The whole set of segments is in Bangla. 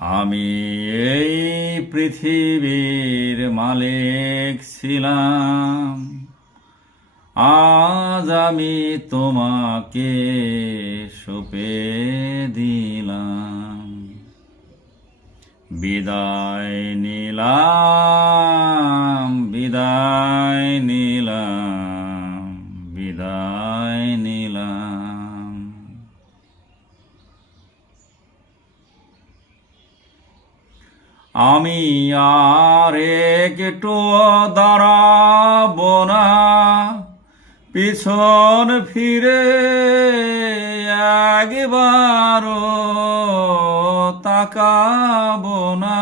আমি এই পৃথিবীর মালিক ছিলাম, আজ আমি তোমাকে সঁপে দিলাম। বিদায় নিলাম, বিদায় নিলাম, বিদায় নিলাম। আমি আর একটু দাঁড়াবো না, পিছন ফিরে একবারও তাকাবো না।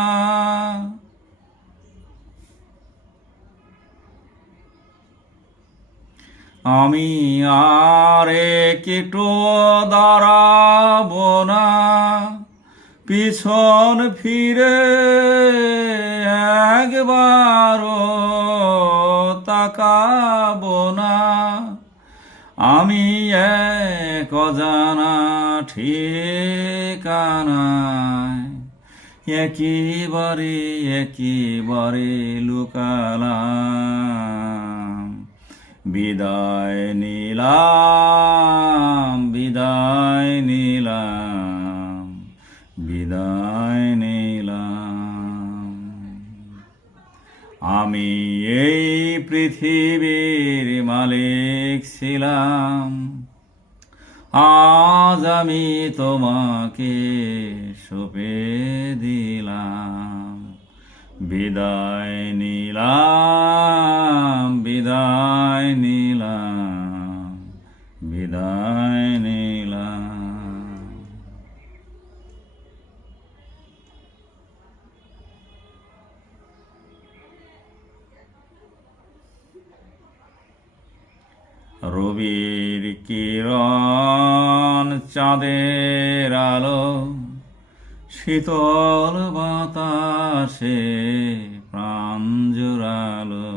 আমি আর একটু দাঁড়াবো না, পিছন ফিরে একবারও তাকাবো না। আমি এক অজানা ঠিকানায় একেবারে লুকালাম। বিদায় নিলাম, বিদায় নিলাম, বিদায় নিলাম। আমি এই পৃথিবীর মালিক ছিলাম, আজ আমি তোমাকে সঁপে দিলাম। বিদায় নিলাম, বিদায় নিলাম, বিদায় নিলাম। রবির কিরণ, চাঁদের আলো, শীতল বাতাসে প্রাণ জুড়ালো।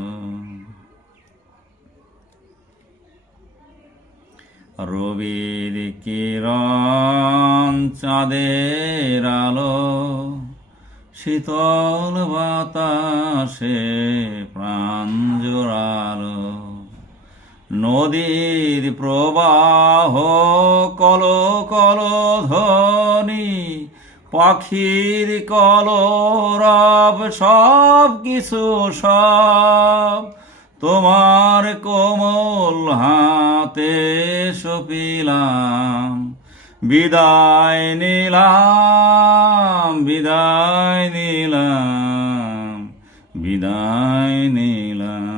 রবির কিরণ, চাঁদের আলো, শীতল বাতাসে প্রাণ জুড়ালো। নদীর প্রবাহ, কলো কলো ধ্বনি, পাখির কলরব, সব কিছু সব তোমার কোমল হাতে সঁপিলাম। বিদায় নিলাম, বিদায় নিলাম, বিদায় নিলাম।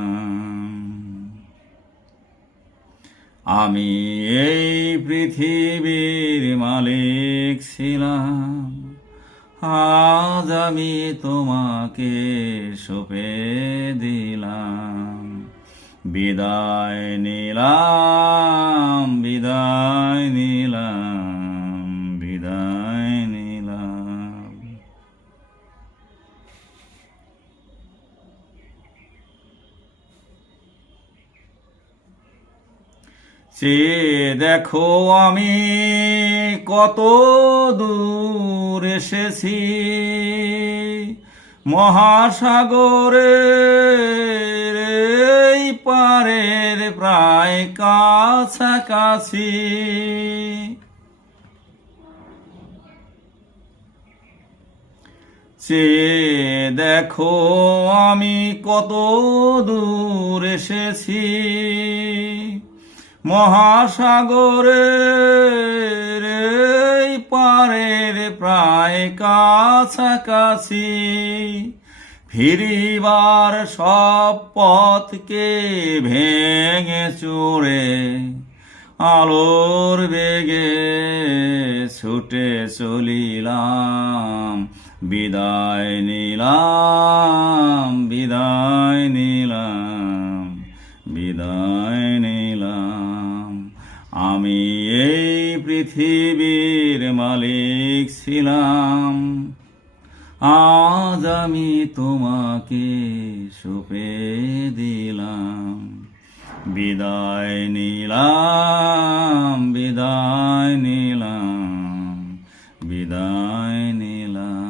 আমি এই পৃথিবীর মালিক ছিলাম, আজ আমি তোমাকে সঁপে দিলাম। বিদায় নিলাম, বিদায় নিলাম, বিদায় নিলাম। চেয়ে দেখো আমি কত দূর এসেছি, মহাসাগরের এই পারের প্রায় কাছাকাছি। চেয়ে দেখো আমি কত দূর এসেছি, মহাসাগরের এই পারের প্রায় কাছাকাছি। ফিরিবার সব পথকে ভেঙে চুড়ে আলোর বেগে ছুটে চলিলাম। বিদায় নিলাম, বিদায় নিলাম, বিদায় নিলাম। আমি এই পৃথিবীর মালিক ছিলাম, আজ আমি তোমাকে সঁপে দিলাম। বিদায় নিলাম, বিদায় নিলাম, বিদায় নিলাম।